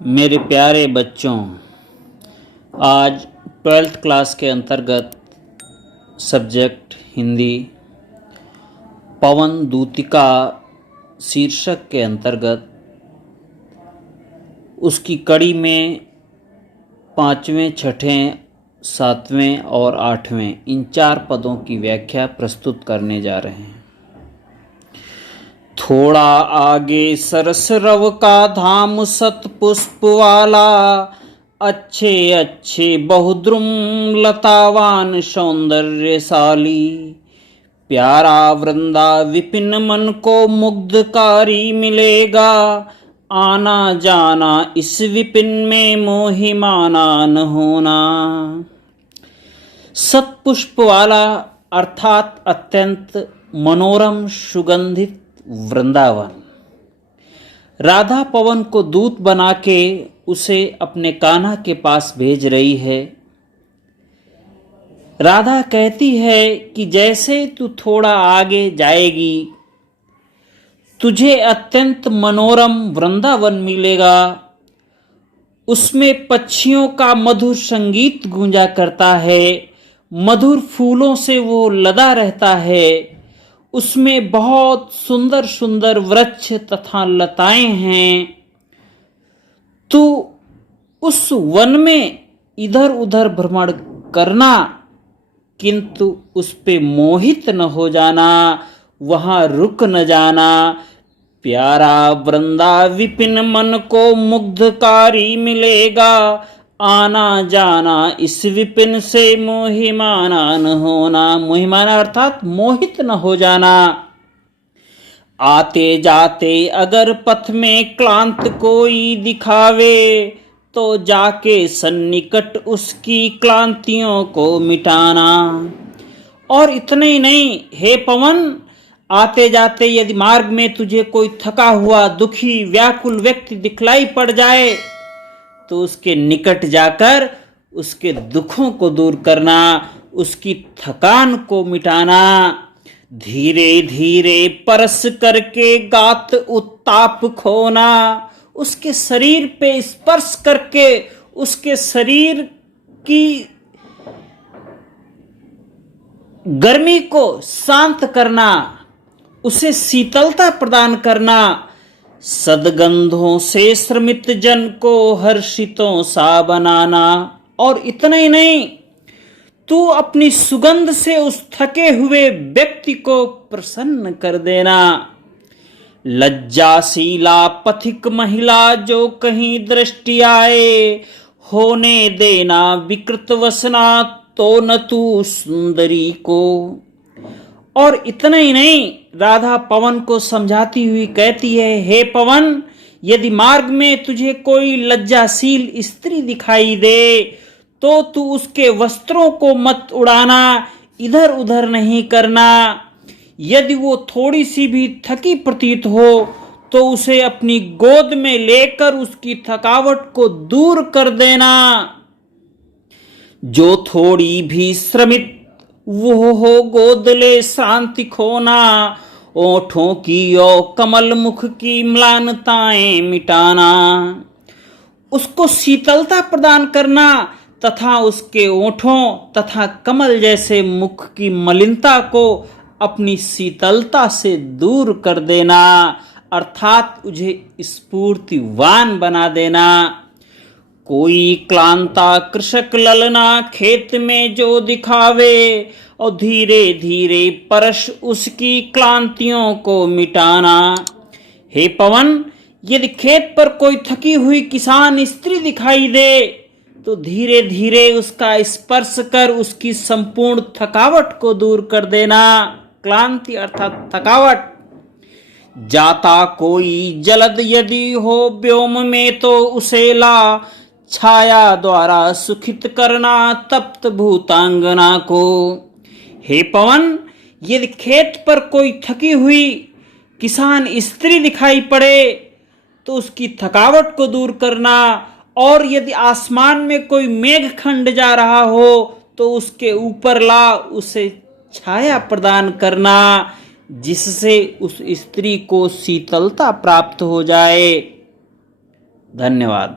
मेरे प्यारे बच्चों, आज 12th क्लास के अंतर्गत सब्जेक्ट हिंदी पवन दूतिका शीर्षक के अंतर्गत उसकी कड़ी में 5वें, 6ठें, 7वें और 8वें इन 4 पदों की व्याख्या प्रस्तुत करने जा रहे हैं। थोड़ा आगे सरसरव का धाम सतपुष्प वाला, अच्छे अच्छे बहुद्रुम लतावान सौंदर्यशाली, प्यारा वृंदा विपिन मन को मुग्धकारी मिलेगा, आना जाना इस विपिन में मोहिमाना न होना। सतपुष्प वाला अर्थात अत्यंत मनोरम सुगंधित वृंदावन। राधा पवन को दूत बना के उसे अपने कान्हा के पास भेज रही है। राधा कहती है कि जैसे तू थोड़ा आगे जाएगी तुझे अत्यंत मनोरम वृंदावन मिलेगा। उसमें पक्षियों का मधुर संगीत गूंजा करता है, मधुर फूलों से वो लदा रहता है। उसमें बहुत सुंदर सुंदर वृक्ष तथा लताएं हैं। तू उस वन में इधर उधर भ्रमण करना, किंतु उस पे मोहित न हो जाना, वहां रुक न जाना। प्यारा वृंदा विपिन मन को मुग्धकारी मिलेगा, आना जाना इस विपिन से मोहिमाना न होना। मोहिमाना अर्थात मोहित न हो जाना। आते जाते अगर पथ में क्लांत कोई दिखावे, तो जाके सन्निकट उसकी क्लांतियों को मिटाना। और इतने ही नहीं, हे पवन, आते जाते यदि मार्ग में तुझे कोई थका हुआ दुखी व्याकुल व्यक्ति दिखलाई पड़ जाए तो उसके निकट जाकर उसके दुखों को दूर करना, उसकी थकान को मिटाना। धीरे धीरे परस करके गात उत्ताप खोना, उसके शरीर पे स्पर्श करके उसके शरीर की गर्मी को शांत करना, उसे शीतलता प्रदान करना। सदगंधों से श्रमित जन को हर्षितों सा बनाना। और इतना ही नहीं, तू अपनी सुगंध से उस थके हुए व्यक्ति को प्रसन्न कर देना। लज्जाशीला पथिक महिला जो कहीं दृष्टि आए, होने देना विकृत वसना तो न तू सुंदरी को। और इतना ही नहीं, राधा पवन को समझाती हुई कहती है, हे पवन, यदि मार्ग में तुझे कोई लज्जाशील स्त्री दिखाई दे तो तू उसके वस्त्रों को मत उड़ाना, इधर उधर नहीं करना। यदि वो थोड़ी सी भी थकी प्रतीत हो तो उसे अपनी गोद में लेकर उसकी थकावट को दूर कर देना। जो थोड़ी भी श्रमित वो हो गोद ले शांति खोना, ओठों की और कमल मुख की म्लानताएं मिटाना। उसको शीतलता प्रदान करना तथा उसके ओठों तथा कमल जैसे मुख की मलिनता को अपनी शीतलता से दूर कर देना, अर्थात उसे स्फूर्तिवान बना देना। कोई क्लांता कृषक ललना खेत में जो दिखावे, और धीरे धीरे परश उसकी क्लांतियों को मिटाना। हे पवन, यदि खेत पर कोई थकी हुई किसान स्त्री दिखाई दे तो धीरे धीरे उसका स्पर्श कर उसकी संपूर्ण थकावट को दूर कर देना। क्लांति अर्थात थकावट। जाता कोई जलद यदि हो व्योम में तो उसे ला, छाया द्वारा सुखित करना तप्त भूतांगना को। हे पवन, यदि खेत पर कोई थकी हुई किसान स्त्री दिखाई पड़े तो उसकी थकावट को दूर करना। और यदि आसमान में कोई मेघखंड जा रहा हो तो उसके ऊपर ला उसे छाया प्रदान करना, जिससे उस स्त्री को शीतलता प्राप्त हो जाए। धन्यवाद।